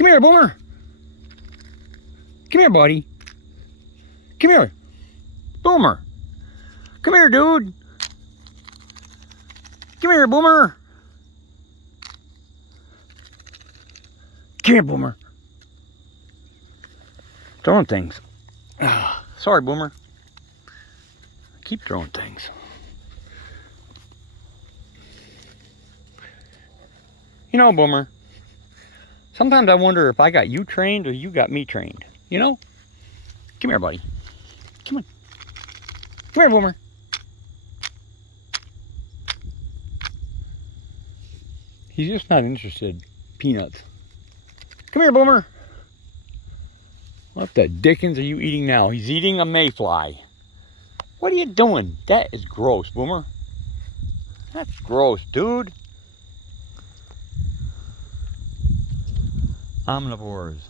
Come here, Boomer. Come here, buddy. Come here. Boomer. Come here, dude. Come here, Boomer. Come here, Boomer. Throwing things. Sorry, Boomer. I keep throwing things. You know, Boomer, sometimes I wonder if I got you trained or you got me trained. You know? Come here, buddy. Come on. Come here, Boomer. He's just not interested. Peanuts. Come here, Boomer. What the dickens are you eating now? He's eating a mayfly. What are you doing? That is gross, Boomer. That's gross, dude. Omnivores.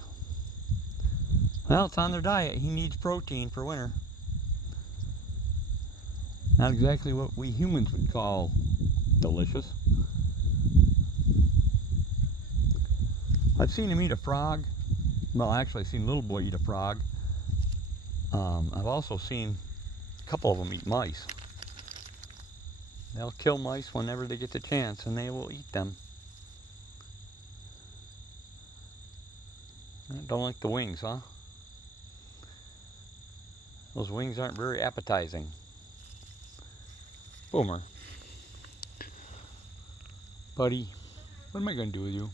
Well, it's on their diet. He needs protein for winter. Not exactly what we humans would call delicious. I've seen him eat a frog. Well, actually, I've seen a little boy eat a frog. I've also seen a couple of them eat mice. They'll kill mice whenever they get the chance, and they will eat them. I don't like the wings, huh? Those wings aren't very appetizing. Boomer. Buddy, what am I going to do with you?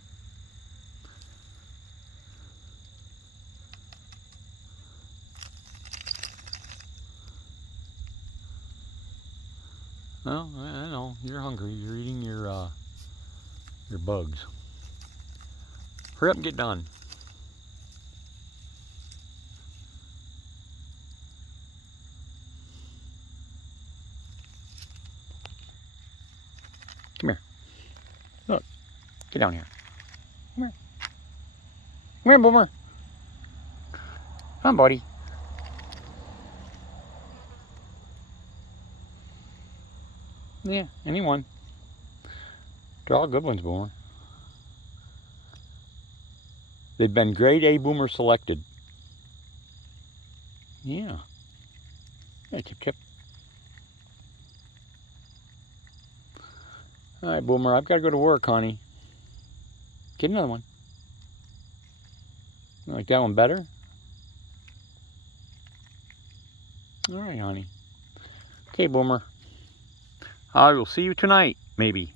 Well, I know. You're hungry. You're eating your bugs. Hurry up and get done. Come here. Look. Get down here. Come here. Come here, Boomer. Come on, buddy. Yeah, anyone. They're all good ones, Boomer. They've been grade A Boomer selected. Yeah. Hey, Chip Chip. All right, Boomer, I've got to go to work, honey. Get another one. You like that one better? All right, honey. Okay, Boomer. I will see you tonight, maybe.